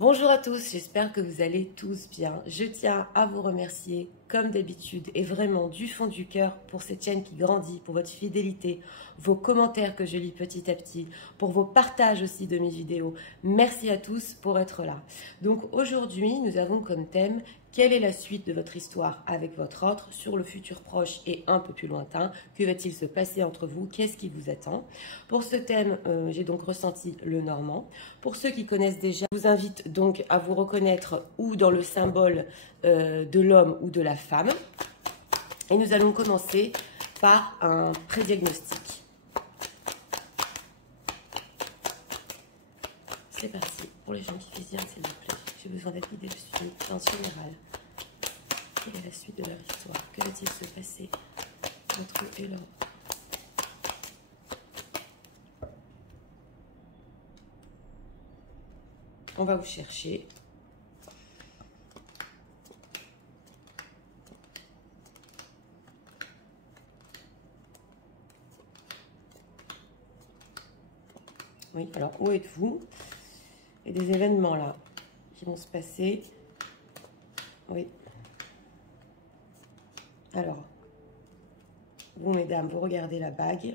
Bonjour à tous, j'espère que vous allez tous bien. Je tiens à vous remercier comme d'habitude et vraiment du fond du cœur pour cette chaîne qui grandit, pour votre fidélité, vos commentaires que je lis petit à petit, pour vos partages aussi de mes vidéos. Merci à tous pour être là. Donc aujourd'hui, nous avons comme thème quelle est la suite de votre histoire avec votre autre sur le futur proche et un peu plus lointain? Que va-t-il se passer entre vous? Qu'est-ce qui vous attend? Pour ce thème, j'ai donc ressenti le normand. Pour ceux qui connaissent déjà, je vous invite donc à vous reconnaître ou dans le symbole de l'homme ou de la femme. Et nous allons commencer par un prédiagnostic. C'est parti. Pour les gens qui visionnent, s'il vous plaît, j'ai besoin d'être guidée en général. Quelle est la suite de leur histoire? Que va-t-il se passer entre eux et l'autre? On va vous chercher. Oui, alors où êtes-vous? Il y a des événements là qui vont se passer. Oui. Alors, vous mesdames, vous regardez la bague.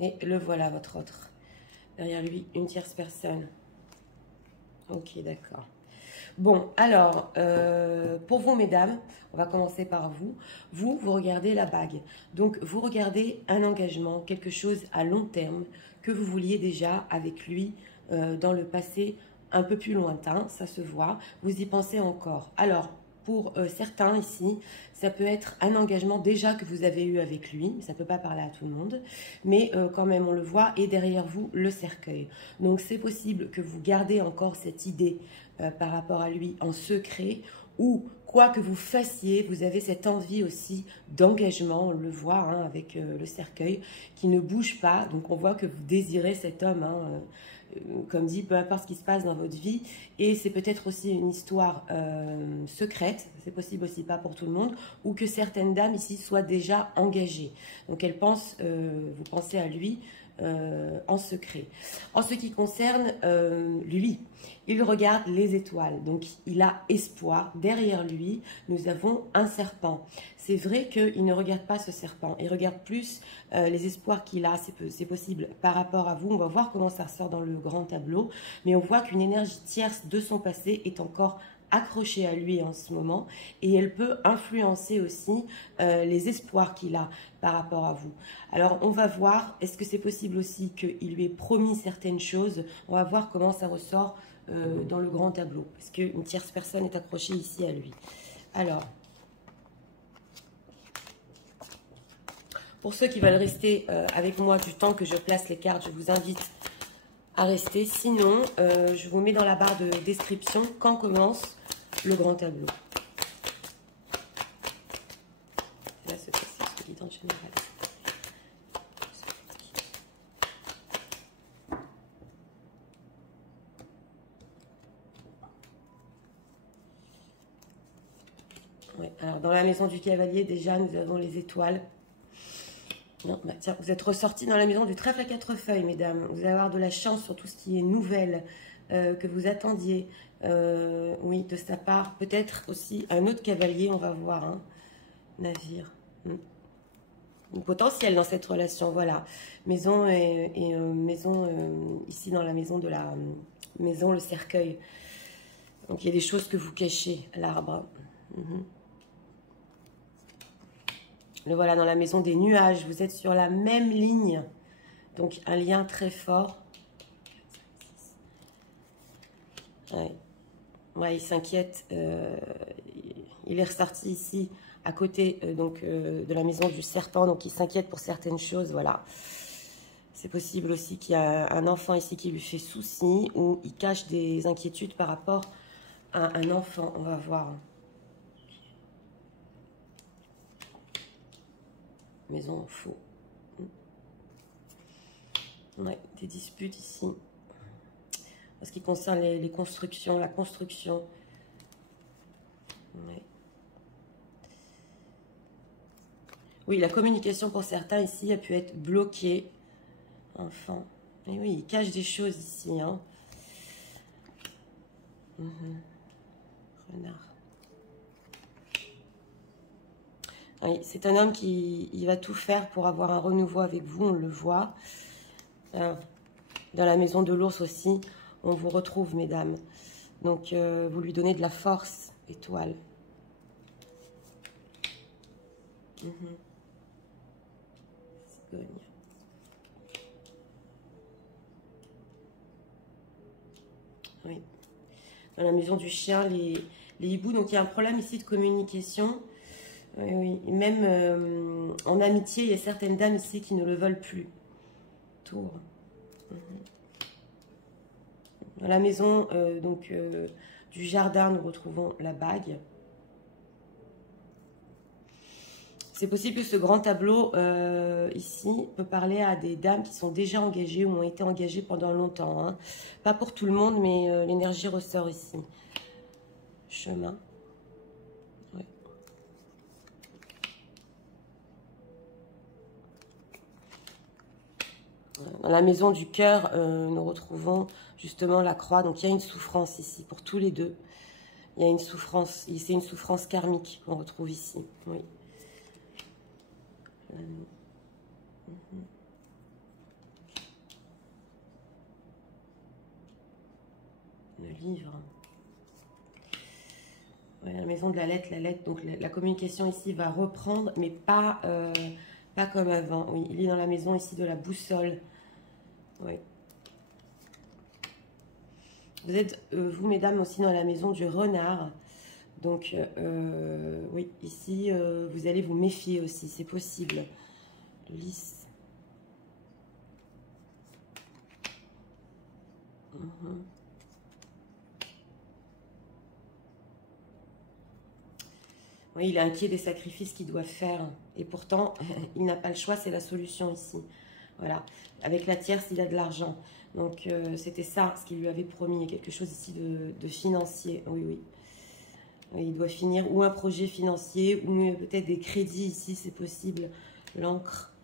Et le voilà, votre autre. Derrière lui, une tierce personne. Ok, d'accord. Bon, alors, pour vous, mesdames, on va commencer par vous. Vous regardez la bague. Donc, vous regardez un engagement, quelque chose à long terme que vous vouliez déjà avec lui dans le passé un peu plus lointain, ça se voit. Vous y pensez encore. Alors, pour certains ici, ça peut être un engagement déjà que vous avez eu avec lui, ça ne peut pas parler à tout le monde, mais quand même on le voit, et derrière vous, le cercueil. Donc c'est possible que vous gardez encore cette idée par rapport à lui en secret, ou quoi que vous fassiez, vous avez cette envie aussi d'engagement, on le voit hein, avec le cercueil, qui ne bouge pas, donc on voit que vous désirez cet homme, hein, comme dit, peu importe ce qui se passe dans votre vie, et c'est peut-être aussi une histoire secrète, c'est possible aussi pas pour tout le monde, ou que certaines dames ici soient déjà engagées. Donc elles pensent, vous pensez à lui en secret. En ce qui concerne lui, il regarde les étoiles, donc il a espoir. Derrière lui, nous avons un serpent. C'est vrai qu'il ne regarde pas ce serpent, il regarde plus les espoirs qu'il a, c'est possible par rapport à vous. On va voir comment ça ressort dans le grand tableau, mais on voit qu'une énergie tierce de son passé est encore accrochée à lui en ce moment et elle peut influencer aussi les espoirs qu'il a par rapport à vous. Alors on va voir, est-ce que c'est possible aussi qu'il lui ait promis certaines choses? On va voir comment ça ressort dans le grand tableau, parce qu'une tierce personne est accrochée ici à lui. Alors, pour ceux qui veulent rester avec moi du temps que je place les cartes, je vous invite à rester. Sinon, je vous mets dans la barre de description quand commence le grand tableau. Là, ce que dit en général. Ouais, alors, dans la maison du cavalier, déjà, nous avons les étoiles. Non, bah tiens, vous êtes ressortis dans la maison du trèfle à 4 feuilles, mesdames. Vous allez avoir de la chance sur tout ce qui est nouvelle, que vous attendiez. Oui, de sa part. Peut-être aussi un autre cavalier, on va voir. Hein. Navire. Potentiel dans cette relation, voilà. Maison et maison, ici dans la maison de la maison, le cercueil. Donc il y a des choses que vous cachez, l'arbre. Le voilà dans la maison des nuages, vous êtes sur la même ligne, donc un lien très fort. Ouais. Ouais, il s'inquiète, il est ressorti ici à côté de la maison du serpent, donc il s'inquiète pour certaines choses, voilà. C'est possible aussi qu'il y a un enfant ici qui lui fait souci, ou il cache des inquiétudes par rapport à un enfant, on va voir. Maison faux. Ouais, des disputes ici. En ce qui concerne les constructions, la construction. Ouais. Oui, la communication pour certains ici a pu être bloquée. Enfant. Et oui, il cache des choses ici. Hein. Renard. Oui, c'est un homme qui il va tout faire pour avoir un renouveau avec vous, on le voit. Dans la maison de l'ours aussi, on vous retrouve, mesdames. Donc, vous lui donnez de la force, étoile. Cigogne. Oui. Dans la maison du chien, les hiboux. Donc, il y a un problème ici de communication. Oui, même en amitié, il y a certaines dames ici qui ne le veulent plus. Tour. Dans la maison du jardin, nous retrouvons la bague. C'est possible que ce grand tableau ici peut parler à des dames qui sont déjà engagées ou ont été engagées pendant longtemps. Hein. Pas pour tout le monde, mais l'énergie ressort ici. Chemin. Oui. Dans la maison du cœur, nous retrouvons justement la croix. Donc il y a une souffrance ici pour tous les deux. Il y a une souffrance, c'est une souffrance karmique qu'on retrouve ici. Oui. Le livre. Ouais, la maison de la lettre, donc la communication ici va reprendre, mais pas comme avant. Oui, il est dans la maison ici de la boussole. Oui. Vous êtes, vous mesdames, aussi dans la maison du renard. Donc, oui, ici, vous allez vous méfier aussi, c'est possible. Lys. Oui, il est inquiet des sacrifices qu'il doit faire. Et pourtant, il n'a pas le choix, c'est la solution ici. Voilà. Avec la tierce, il a de l'argent. Donc, c'était ça, ce qu'il lui avait promis. Il y a quelque chose ici de financier. Oui, oui. Il doit finir ou un projet financier ou peut-être des crédits ici, c'est possible. L'encre,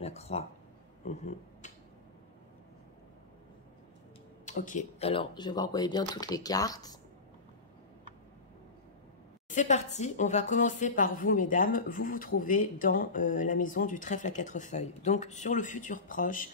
la croix. Ok, alors je vais voir, vous voyez bien toutes les cartes. C'est parti, on va commencer par vous, mesdames. Vous vous trouvez dans la maison du trèfle à 4 feuilles. Donc, sur le futur proche,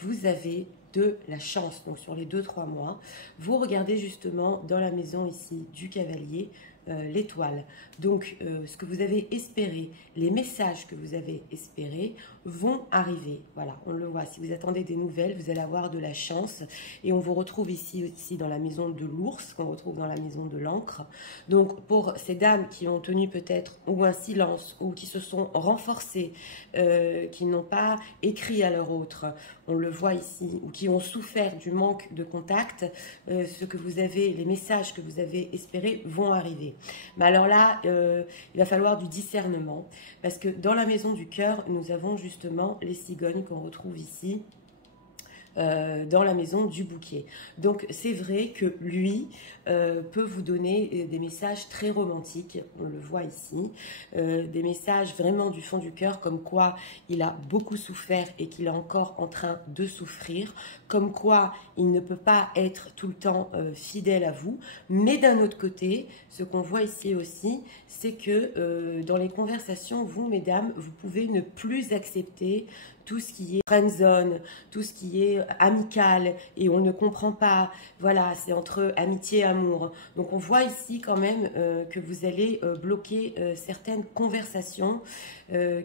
vous avez de la chance. Donc, sur les 2-3 mois, vous regardez justement dans la maison ici du cavalier, l'étoile. Donc, ce que vous avez espéré, les messages que vous avez espérés vont arriver. Voilà, on le voit. Si vous attendez des nouvelles, vous allez avoir de la chance. Et on vous retrouve ici dans la maison de l'ours, qu'on retrouve dans la maison de l'encre. Donc, pour ces dames qui ont tenu peut-être ou un silence, ou qui se sont renforcées, qui n'ont pas écrit à leur autre, on le voit ici, ou qui ont souffert du manque de contact, ce que vous avez, les messages que vous avez espérés vont arriver. Mais alors là, il va falloir du discernement, parce que dans la maison du cœur, nous avons justement les cigognes qu'on retrouve ici, dans la maison du bouquet. Donc c'est vrai que lui peut vous donner des messages très romantiques, on le voit ici, des messages vraiment du fond du cœur, comme quoi il a beaucoup souffert et qu'il est encore en train de souffrir, comme quoi il ne peut pas être tout le temps fidèle à vous, mais d'un autre côté, ce qu'on voit ici aussi, c'est que dans les conversations, vous, mesdames, vous pouvez ne plus accepter tout ce qui est friendzone, tout ce qui est amical, et on ne comprend pas. Voilà, c'est entre amitié et amour. Donc on voit ici quand même que vous allez bloquer certaines conversations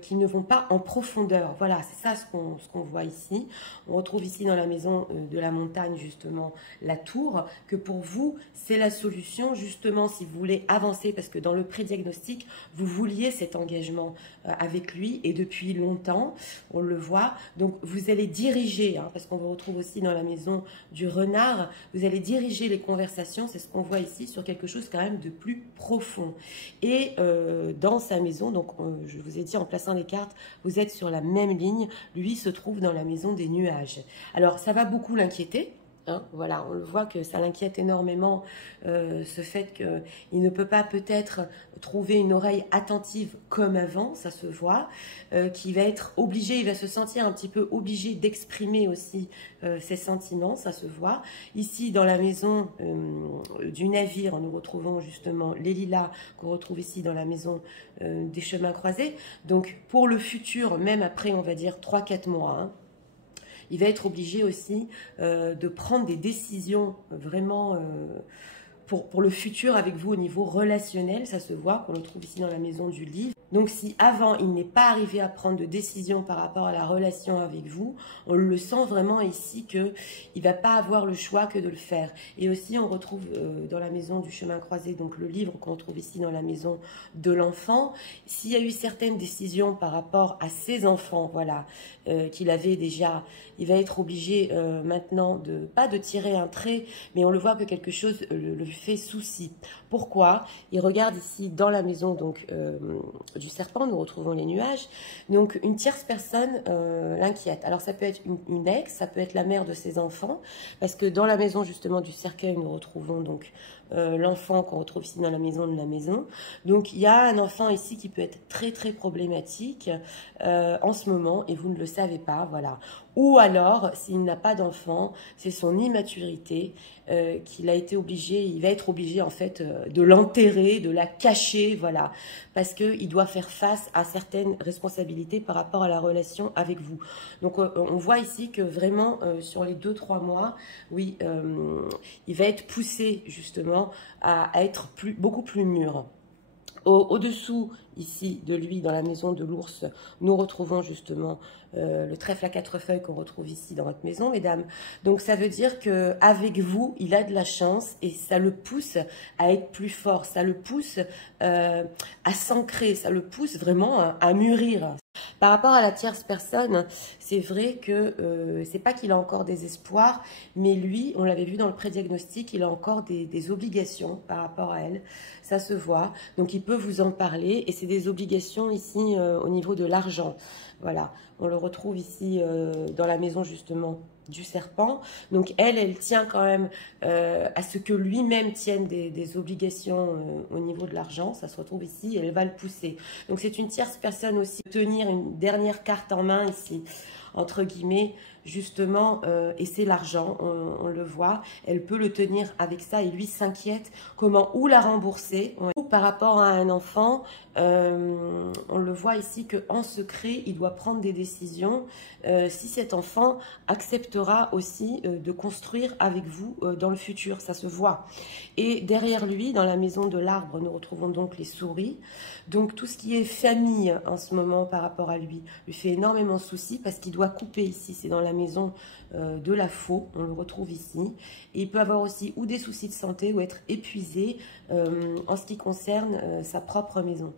qui ne vont pas en profondeur. Voilà, c'est ça ce qu'on voit ici. On retrouve ici dans la maison de la montagne justement la tour, que pour vous c'est la solution justement si vous voulez avancer, parce que dans le pré-diagnostic vous vouliez cet engagement avec lui et depuis longtemps, on le voit. Donc vous allez diriger, hein, parce qu'on vous retrouve aussi dans la maison du renard, vous allez diriger les conversations, c'est ce qu'on voit ici, sur quelque chose quand même de plus profond. Et dans sa maison, donc je vous ai dit en plaçant les cartes, vous êtes sur la même ligne, lui se trouve dans la maison des nuages. Alors ça va beaucoup l'inquiéter, Hein, voilà, on le voit que ça l'inquiète énormément, ce fait qu'il ne peut pas peut-être trouver une oreille attentive comme avant, ça se voit, qu'il va être obligé, il va se sentir un petit peu obligé d'exprimer aussi ses sentiments, ça se voit. Ici, dans la maison du navire, nous retrouvons justement les lilas qu'on retrouve ici dans la maison des chemins croisés. Donc, pour le futur, même après, on va dire 3-4 mois, hein, il va être obligé aussi de prendre des décisions vraiment pour le futur avec vous au niveau relationnel. Ça se voit, qu'on le trouve ici dans la maison du livre. Donc si avant, il n'est pas arrivé à prendre de décision par rapport à la relation avec vous, on le sent vraiment ici qu'il ne va pas avoir le choix que de le faire. Et aussi, on retrouve dans la maison du chemin croisé, donc le livre qu'on trouve ici dans la maison de l'enfant, s'il y a eu certaines décisions par rapport à ses enfants, voilà, qu'il avait déjà, il va être obligé maintenant pas de tirer un trait, mais on le voit que quelque chose le fait souci. Pourquoi? Il regarde ici dans la maison donc du serpent, nous retrouvons les nuages. Donc une tierce personne l'inquiète. Alors ça peut être une ex, ça peut être la mère de ses enfants, parce que dans la maison justement du cercueil, nous retrouvons donc l'enfant qu'on retrouve ici dans la maison de la maison. Donc il y a un enfant ici qui peut être très très problématique en ce moment et vous ne le savez pas, voilà. Ou alors, s'il n'a pas d'enfant, c'est son immaturité qu'il a été obligé, il va être obligé en fait de l'enterrer, de la cacher, voilà, parce qu'il doit faire face à certaines responsabilités par rapport à la relation avec vous. Donc on voit ici que vraiment sur les 2-3 mois, oui, il va être poussé justement à être beaucoup plus mûr. Au-dessous, ici, de lui, dans la maison de l'ours, nous retrouvons justement le trèfle à 4 feuilles qu'on retrouve ici dans votre maison, mesdames. Donc, ça veut dire qu'avec vous, il a de la chance et ça le pousse à être plus fort, ça le pousse à s'ancrer, ça le pousse vraiment à mûrir. Par rapport à la tierce personne, c'est vrai que c'est pas qu'il a encore des espoirs, mais lui, on l'avait vu dans le prédiagnostic, il a encore des obligations par rapport à elle, ça se voit. Donc il peut vous en parler et c'est des obligations ici au niveau de l'argent. Voilà, on le retrouve ici dans la maison justement du serpent. Donc elle tient quand même à ce que lui-même tienne des obligations au niveau de l'argent. Ça se retrouve ici et elle va le pousser. Donc c'est une tierce personne aussi. Tenir une dernière carte en main ici, entre guillemets, justement, et c'est l'argent, on le voit. Elle peut le tenir avec ça et lui s'inquiète comment ou la rembourser. Ou par rapport à un enfant, on le voit ici qu'en secret, il doit prendre des décisions si cet enfant acceptera aussi de construire avec vous dans le futur, ça se voit. Et derrière lui, dans la maison de l'arbre, nous retrouvons donc les souris. Donc tout ce qui est famille en ce moment par rapport à lui fait énormément de soucis parce qu'il doit couper ici, c'est dans la maison de la faux, on le retrouve ici. Et il peut avoir aussi ou des soucis de santé ou être épuisé en ce qui concerne sa propre maison.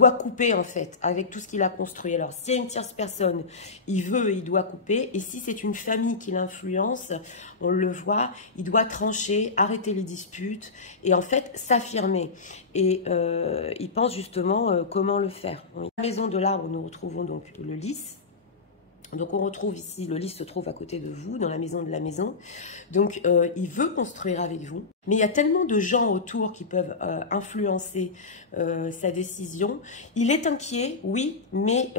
On doit couper en fait avec tout ce qu'il a construit. Alors s'il y a une tierce personne, il doit couper. Et si c'est une famille qui l'influence, on le voit, il doit trancher, arrêter les disputes et en fait s'affirmer. Et il pense justement comment le faire. Dans la maison de l'arbre, nous retrouvons donc le lys. Donc on retrouve ici, le lys se trouve à côté de vous, dans la maison de la maison. Donc il veut construire avec vous. Mais il y a tellement de gens autour qui peuvent influencer sa décision. Il est inquiet, oui, mais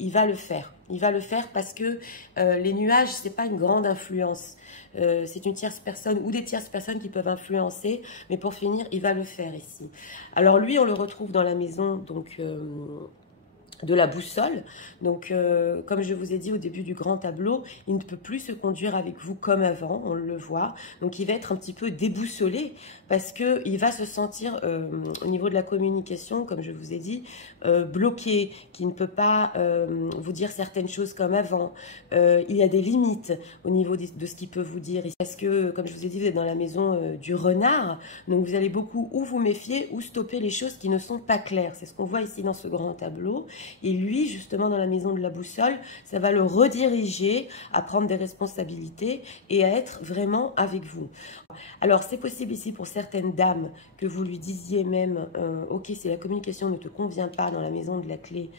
il va le faire. Il va le faire parce que les nuages, ce n'est pas une grande influence. C'est une tierce personne ou des tierces personnes qui peuvent influencer. Mais pour finir, il va le faire ici. Alors lui, on le retrouve dans la maison, donc de la boussole. Donc, comme je vous ai dit au début du grand tableau, il ne peut plus se conduire avec vous comme avant, on le voit. Donc, il va être un petit peu déboussolé parce qu'il va se sentir, au niveau de la communication, comme je vous ai dit, bloqué, qui ne peut pas vous dire certaines choses comme avant. Il y a des limites au niveau de ce qu'il peut vous dire. Parce que, comme je vous ai dit, vous êtes dans la maison du renard, donc vous allez beaucoup ou vous méfier ou stopper les choses qui ne sont pas claires. C'est ce qu'on voit ici dans ce grand tableau. Et lui, justement, dans la maison de la boussole, ça va le rediriger à prendre des responsabilités et à être vraiment avec vous. Alors, c'est possible ici pour certaines dames que vous lui disiez même, ok, si la communication ne te convient pas dans la maison de la clé,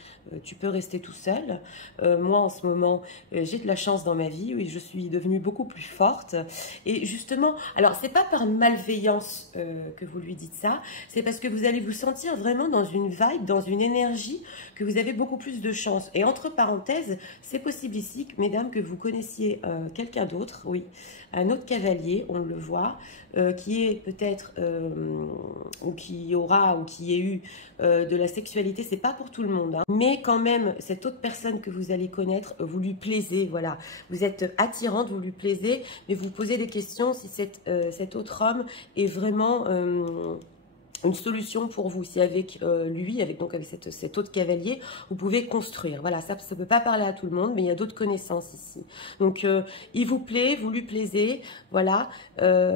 tu peux rester tout seul. Moi, en ce moment, j'ai de la chance dans ma vie, oui, je suis devenue beaucoup plus forte. Et justement, alors, c'est pas par malveillance que vous lui dites ça, c'est parce que vous allez vous sentir vraiment dans une vibe, dans une énergie, que vous avez beaucoup plus de chance. Et entre parenthèses, c'est possible ici, mesdames, que vous connaissiez quelqu'un d'autre, oui, un autre cavalier, on le voit, qui est peut-être, ou qui aura, ou qui ait eu de la sexualité, c'est pas pour tout le monde, hein. Mais quand même, cette autre personne que vous allez connaître, vous lui plaisez, voilà. Vous êtes attirante, vous lui plaisez, mais vous posez des questions si cet autre homme est vraiment une solution pour vous. Si avec lui, avec cet autre cavalier, vous pouvez construire. Voilà, ça ne peut pas parler à tout le monde, mais il y a d'autres connaissances ici. Donc, il vous plaît, vous lui plaisez. Voilà,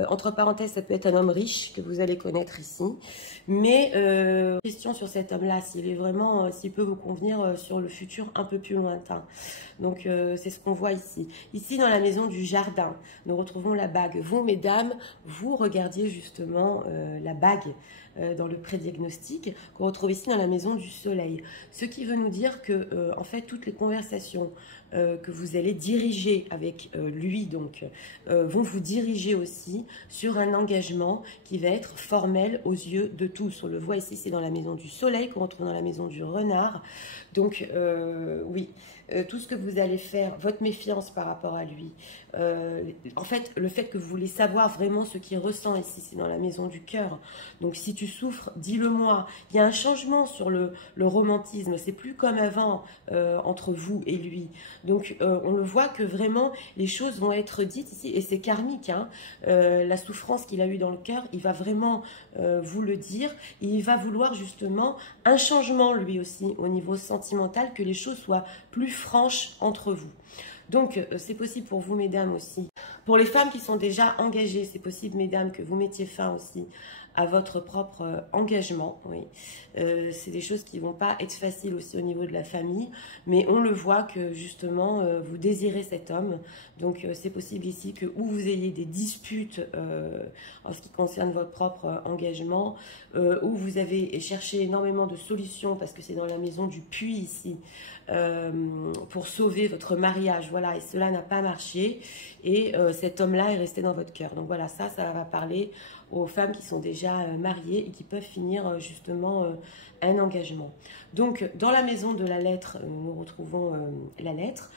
entre parenthèses, ça peut être un homme riche que vous allez connaître ici. Mais, question sur cet homme-là, s'il est vraiment, s'il peut vous convenir sur le futur un peu plus lointain. Donc, c'est ce qu'on voit ici. Ici, dans la maison du jardin, nous retrouvons la bague. Vous, mesdames, vous regardiez justement la bague dans le prédiagnostic qu'on retrouve ici dans la maison du soleil. Ce qui veut nous dire que, en fait, toutes les conversations que vous allez diriger avec lui, donc, vont vous diriger aussi sur un engagement qui va être formel aux yeux de tous. On le voit ici, c'est dans la maison du soleil qu'on retrouve dans la maison du renard. Donc, oui, tout ce que vous allez faire, votre méfiance par rapport à lui, en fait, le fait que vous voulez savoir vraiment ce qu'il ressent ici, c'est dans la maison du cœur. Donc, si tu souffres, dis-le-moi. Il y a un changement sur le romantisme. C'est plus comme avant entre vous et lui. Donc, on le voit que vraiment, les choses vont être dites ici, et c'est karmique, hein. La souffrance qu'il a eue dans le cœur, il va vraiment vous le dire. Et il va vouloir justement un changement, lui aussi, au niveau sentimental, que les choses soient plus franches entre vous. Donc, c'est possible pour vous, mesdames, aussi. Pour les femmes qui sont déjà engagées, c'est possible, mesdames, que vous mettiez fin aussi à votre propre engagement. Oui. C'est des choses qui ne vont pas être faciles aussi au niveau de la famille, mais on le voit que justement, vous désirez cet homme. Donc, c'est possible ici que ou vous ayez des disputes en ce qui concerne votre propre engagement, ou vous avez cherché énormément de solutions, parce que c'est dans la maison du puits ici, pour sauver votre mariage. Voilà, et cela n'a pas marché. Et cet homme-là est resté dans votre cœur. Donc voilà, ça va parler aux femmes qui sont déjà mariées et qui peuvent finir justement un engagement. Donc, dans la maison de la lettre, nous retrouvons la lettre.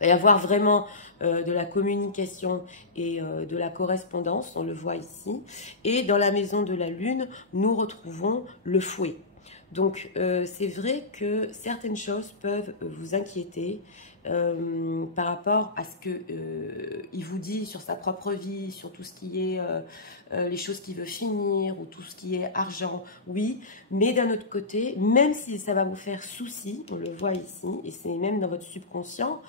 Il va y avoir vraiment de la communication et de la correspondance, on le voit ici. Et dans la maison de la lune, nous retrouvons le fouet. Donc, c'est vrai que certaines choses peuvent vous inquiéter par rapport à ce qu'il vous dit sur sa propre vie, sur tout ce qui est les choses qu'il veut finir ou tout ce qui est argent, oui, mais d'un autre côté, même si ça va vous faire souci, on le voit ici, et c'est même dans votre subconscient,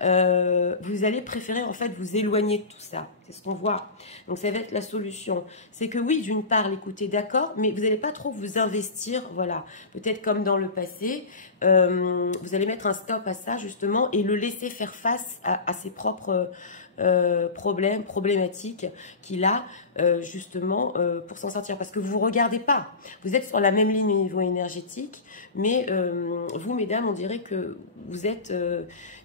vous allez préférer en fait vous éloigner de tout ça. C'est ce qu'on voit. Donc ça va être la solution. C'est que oui, d'une part, l'écouter, d'accord, mais vous n'allez pas trop vous investir, voilà. Peut-être comme dans le passé, vous allez mettre un stop à ça justement et le laisser faire face à ses propres problématiques qu'il a justement pour s'en sortir, parce que vous ne regardez pas, vous êtes sur la même ligne au niveau énergétique, mais vous, mesdames, on dirait que vous êtes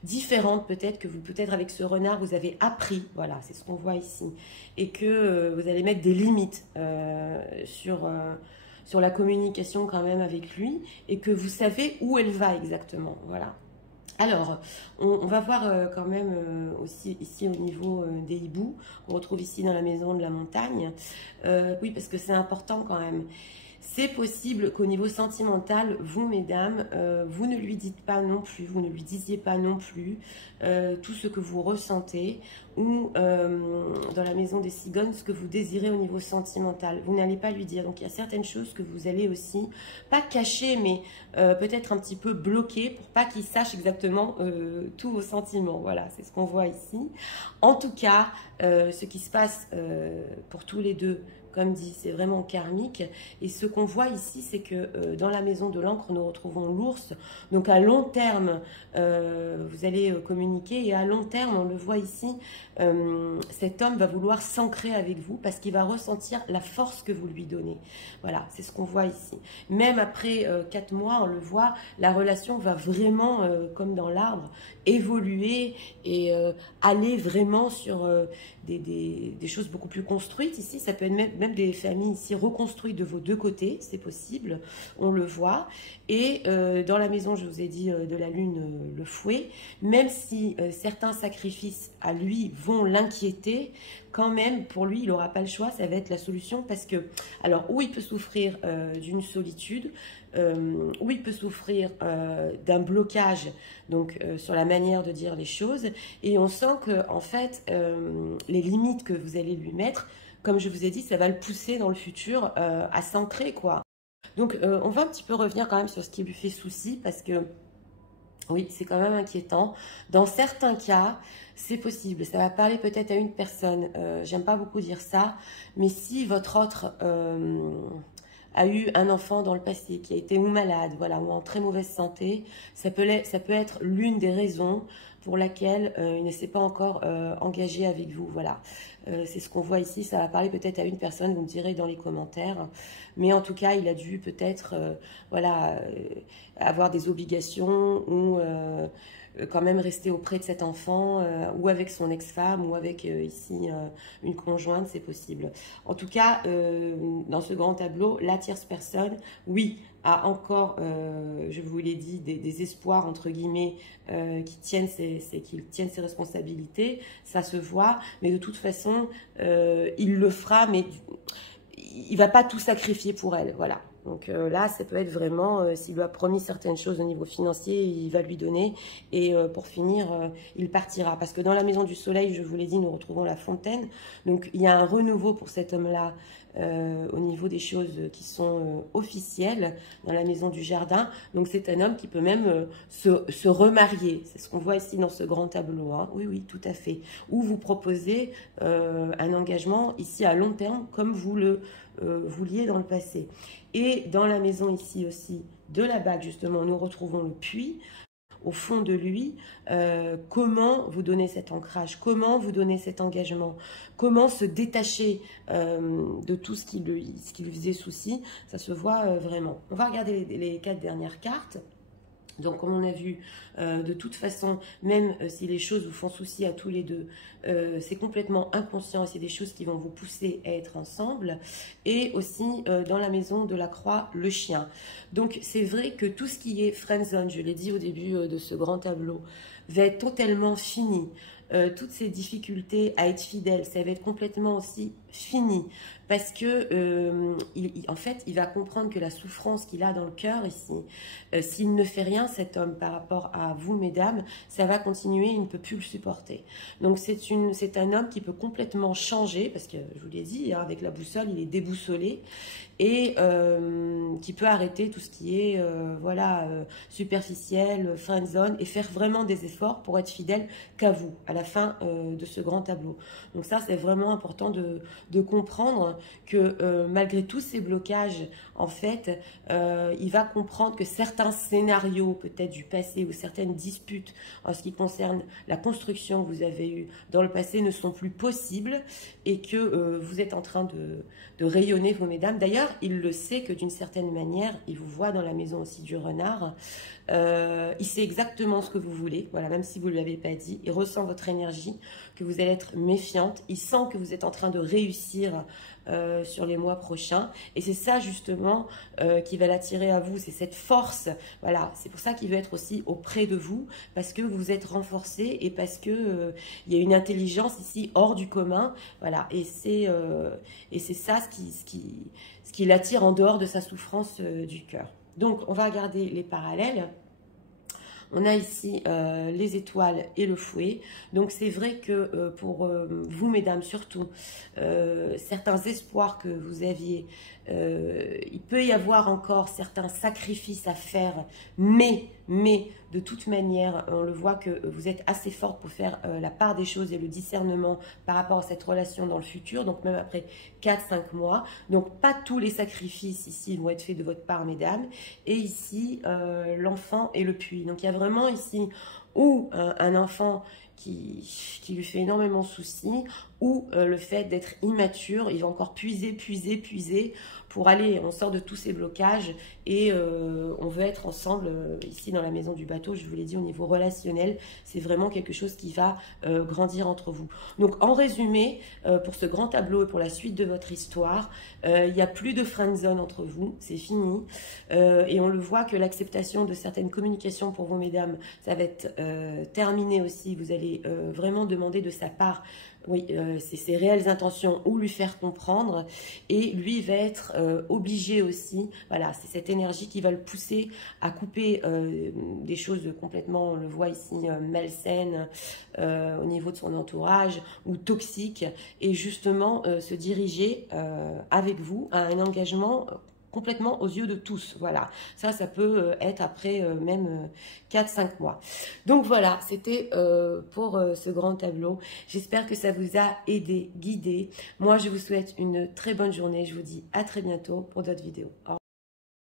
différentes, peut-être avec ce renard vous avez appris, voilà, c'est ce qu'on voit ici, et que vous allez mettre des limites sur la communication quand même avec lui, et que vous savez où elle va exactement, voilà. Alors, on va voir quand même aussi ici au niveau des hiboux. On retrouve ici dans la maison de la montagne. Oui, parce que c'est important quand même. C'est possible qu'au niveau sentimental, vous, mesdames, vous ne lui dites pas non plus, vous ne lui disiez pas non plus tout ce que vous ressentez, ou dans la maison des cigognes, ce que vous désirez au niveau sentimental. Vous n'allez pas lui dire. Donc, il y a certaines choses que vous allez aussi, pas cacher, mais peut-être un petit peu bloquer pour pas qu'il sache exactement tous vos sentiments. Voilà, c'est ce qu'on voit ici. En tout cas, ce qui se passe pour tous les deux, comme dit, c'est vraiment karmique. Et ce qu'on voit ici, c'est que dans la maison de l'encre, nous retrouvons l'ours. Donc à long terme, vous allez communiquer. Et à long terme, on le voit ici, cet homme va vouloir s'ancrer avec vous parce qu'il va ressentir la force que vous lui donnez. Voilà, c'est ce qu'on voit ici. Même après 4 mois, on le voit, la relation va vraiment, comme dans l'arbre, évoluer et aller vraiment sur des choses beaucoup plus construites. Ici, ça peut être même des familles ici reconstruites de vos deux côtés, c'est possible, on le voit. Et dans la maison, je vous ai dit, de la lune, le fouet, même si certains sacrifices à lui vont l'inquiéter, quand même, pour lui, il n'aura pas le choix, ça va être la solution parce que, alors, où il peut souffrir d'une solitude, où il peut souffrir d'un blocage, donc sur la manière de dire les choses, et on sent que, en fait, les limites que vous allez lui mettre, comme je vous ai dit, ça va le pousser dans le futur à s'ancrer, quoi. Donc, on va un petit peu revenir quand même sur ce qui lui fait souci, parce que, oui, c'est quand même inquiétant. Dans certains cas, c'est possible. Ça va parler peut-être à une personne. J'aime pas beaucoup dire ça, mais si votre autre a eu un enfant dans le passé qui a été ou malade, voilà, ou en très mauvaise santé, ça peut être l'une des raisons pour laquelle il ne s'est pas encore engagé avec vous. Voilà, c'est ce qu'on voit ici. Ça va parler peut-être à une personne, vous me direz dans les commentaires. Mais en tout cas, il a dû peut-être voilà, avoir des obligations ou quand même rester auprès de cet enfant ou avec son ex-femme ou avec ici une conjointe, c'est possible. En tout cas, dans ce grand tableau, la tierce personne, oui, a encore, je vous l'ai dit, des espoirs, entre guillemets, qu'il tienne ses responsabilités, ça se voit, mais de toute façon, il le fera, mais il ne va pas tout sacrifier pour elle, voilà. Donc là, ça peut être vraiment, s'il lui a promis certaines choses au niveau financier, il va lui donner. Et pour finir, il partira. Parce que dans la maison du soleil, je vous l'ai dit, nous retrouvons la fontaine. Donc il y a un renouveau pour cet homme-là au niveau des choses qui sont officielles dans la maison du jardin. Donc c'est un homme qui peut même se remarier. C'est ce qu'on voit ici dans ce grand tableau, hein. Oui, oui, tout à fait. Ou vous proposez un engagement ici à long terme, comme vous le vouliez dans le passé. Et dans la maison ici aussi de la bague, justement, nous retrouvons le puits. Au fond de lui, comment vous donner cet ancrage, comment vous donner cet engagement, comment se détacher de tout ce qui lui faisait souci, ça se voit vraiment. On va regarder les 4 dernières cartes. Donc, comme on a vu, de toute façon, même si les choses vous font souci à tous les deux, c'est complètement inconscient et c'est des choses qui vont vous pousser à être ensemble. Et aussi, dans la maison de la croix, le chien. Donc, c'est vrai que tout ce qui est friendzone, je l'ai dit au début de ce grand tableau, va être totalement fini. Toutes ces difficultés à être fidèle, ça va être complètement aussi fini. Parce que, en fait, il va comprendre que la souffrance qu'il a dans le cœur ici, s'il ne fait rien, cet homme, par rapport à vous, mesdames, ça va continuer, il ne peut plus le supporter. Donc, c'est un homme qui peut complètement changer, parce que, je vous l'ai dit, hein, avec la boussole, il est déboussolé, et qui peut arrêter tout ce qui est voilà, superficiel, friendzone, et faire vraiment des efforts pour être fidèle qu'à vous, à la fin de ce grand tableau. Donc ça, c'est vraiment important de comprendre que malgré tous ces blocages, en fait, il va comprendre que certains scénarios, peut-être du passé, ou certaines disputes en ce qui concerne la construction que vous avez eue dans le passé ne sont plus possibles, et que vous êtes en train de rayonner, vos mesdames. D'ailleurs, il le sait que d'une certaine manière, il vous voit dans la maison aussi du renard, il sait exactement ce que vous voulez, voilà, même si vous ne l'avez pas dit, il ressent votre énergie, que vous allez être méfiante, il sent que vous êtes en train de réussir sur les mois prochains, et c'est ça justement qui va l'attirer à vous, c'est cette force, voilà, c'est pour ça qu'il veut être aussi auprès de vous, parce que vous êtes renforcé, et parce que il y a une intelligence ici hors du commun, voilà, et c'est ça ce qui l'attire en dehors de sa souffrance du cœur. Donc on va regarder les parallèles. On a ici les étoiles et le fouet. Donc c'est vrai que pour vous, mesdames, surtout, certains espoirs que vous aviez, il peut y avoir encore certains sacrifices à faire, mais de toute manière, on le voit que vous êtes assez forte pour faire la part des choses et le discernement par rapport à cette relation dans le futur, donc même après 4-5 mois. Donc pas tous les sacrifices ici vont être faits de votre part, mesdames. Et ici, l'enfant et le puits. Donc il y a vraiment ici ou un enfant qui lui fait énormément de soucis, ou le fait d'être immature, il va encore puiser pour aller, on sort de tous ces blocages et on veut être ensemble ici dans la maison du bateau. Je vous l'ai dit, au niveau relationnel, c'est vraiment quelque chose qui va grandir entre vous. Donc en résumé, pour ce grand tableau et pour la suite de votre histoire, il n'y a plus de friendzone entre vous, c'est fini, et on le voit que l'acceptation de certaines communications pour vous, mesdames, ça va être terminé aussi. Vous allez vraiment demander de sa part, oui, c'est ses réelles intentions, ou lui faire comprendre, et lui va être obligé aussi, voilà, c'est cette énergie qui va le pousser à couper des choses complètement, on le voit ici, malsaines au niveau de son entourage, ou toxiques, et justement se diriger avec vous à un engagement complètement aux yeux de tous. Voilà, ça peut être après même 4-5 mois. Donc voilà, c'était pour ce grand tableau. J'espère que ça vous a aidé, guidé. Moi, je vous souhaite une très bonne journée. Je vous dis à très bientôt pour d'autres vidéos. Au revoir.